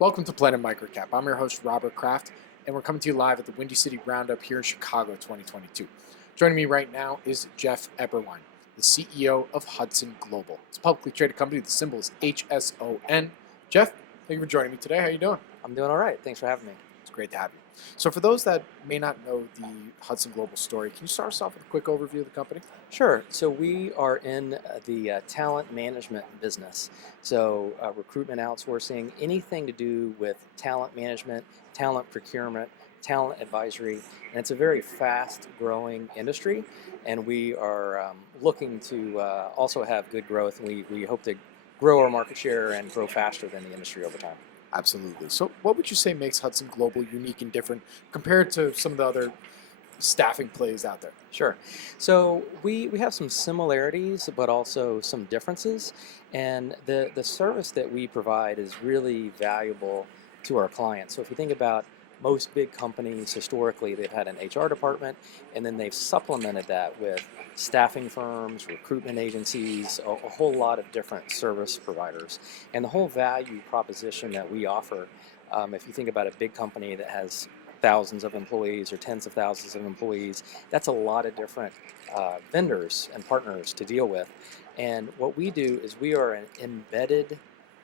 Welcome to Planet MicroCap. I'm your host, Robert Kraft, and we're coming to you live at the Windy City Roundup here in Chicago 2022. Joining me right now is Jeff Eberwein, the CEO of Hudson Global. It's a publicly traded company. The symbol is HSON. Jeff, thank you for joining me today. How are you doing? I'm doing all right. Thanks for having me. It's great to have you. So for those that may not know the Hudson Global story, can you start us off with a quick overview of the company? Sure. So we are in the talent management business. So recruitment, outsourcing, anything to do with talent management, talent procurement, talent advisory, and it's a very fast-growing industry. And we are looking to also have good growth. And we hope to grow our market share and grow faster than the industry over time. Absolutely. So what would you say makes Hudson Global unique and different compared to some of the other staffing plays out there? Sure. So we have some similarities, but also some differences. And the service that we provide is really valuable to our clients. So if you think about most big companies, historically, they've had an HR department, and then they've supplemented that with staffing firms, recruitment agencies, a whole lot of different service providers. And the whole value proposition that we offer, if you think about a big company that has thousands of employees or tens of thousands of employees, that's a lot of different vendors and partners to deal with. And what we do is we are an embedded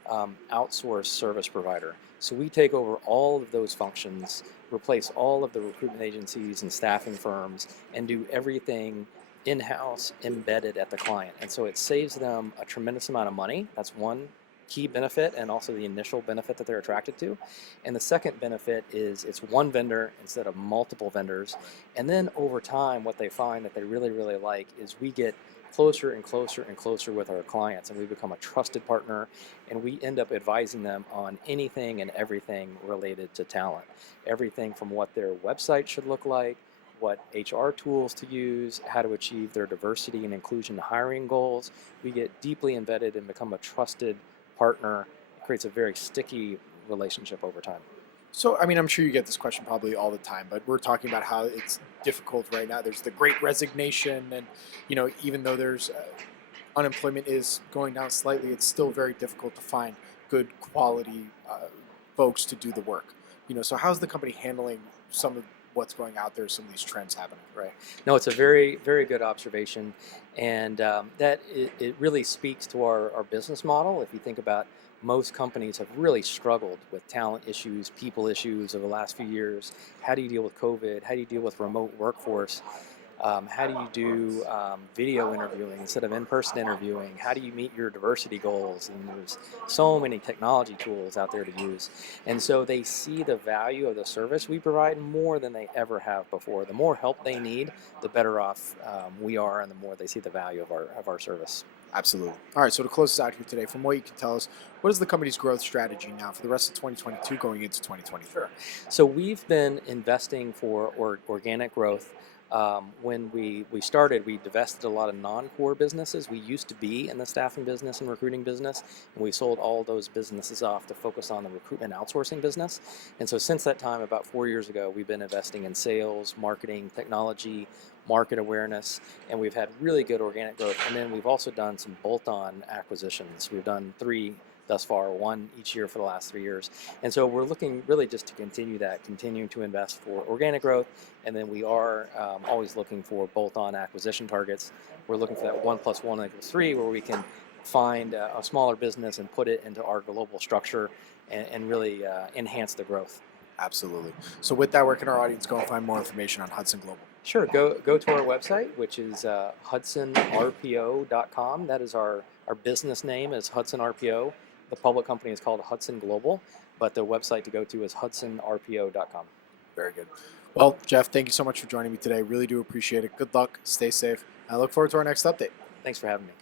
outsourced service provider. So we take over all of those functions, replace all of the recruitment agencies and staffing firms, and do everything in-house embedded at the client. And so it saves them a tremendous amount of money. That's one key benefit, and also the initial benefit that they're attracted to. And the second benefit is it's one vendor instead of multiple vendors. And then over time, what they find that they really, really like is we get closer and closer and closer with our clients, and we become a trusted partner, and we end up advising them on anything and everything related to talent. Everything from what their website should look like, what HR tools to use, how to achieve their diversity and inclusion hiring goals. We get deeply embedded and become a trusted partner. It creates a very sticky relationship over time. So, I mean, I'm sure you get this question probably all the time, but we're talking about how it's difficult right now. There's the great resignation, and, even though there's unemployment is going down slightly, it's still very difficult to find good quality folks to do the work. So how's the company handling some of what's going out there, some of these trends happening? Right. No, it's a very, very good observation, and that it really speaks to our business model. If you think about, most companies have really struggled with talent issues, people issues over the last few years. How do you deal with COVID? How do you deal with remote workforce? How do you do video interviewing instead of in-person interviewing? How do you meet your diversity goals? And there's so many technology tools out there to use. And so they see the value of the service we provide more than they ever have before. The more help they need, the better off we are, and the more they see the value of our service. Absolutely. All right, so to close us out here today, from what you can tell us, what is the company's growth strategy now for the rest of 2022 going into 2023? So we've been investing for organic growth. When we started, we divested a lot of non-core businesses. We used to be in the staffing business and recruiting business, and we sold all those businesses off to focus on the recruitment outsourcing business. And so since that time, about 4 years ago, we've been investing in sales, marketing, technology, market awareness, and we've had really good organic growth. And then we've also done some bolt-on acquisitions. We've done 3 thus far, 1 each year for the last 3 years. And so we're looking really just to continue that, continuing to invest for organic growth. And then we are always looking for bolt-on acquisition targets. We're looking for that 1 + 1 = 3, where we can find a smaller business and put it into our global structure and really enhance the growth. Absolutely. So with that, where can our audience go and find more information on Hudson Global? Sure, go to our website, which is hudsonrpo.com. That is our business name is Hudson RPO. The public company is called Hudson Global, but the website to go to is hudsonrpo.com. Very good. Well, Jeff, thank you so much for joining me today. Really do appreciate it. Good luck. Stay safe. I look forward to our next update. Thanks for having me.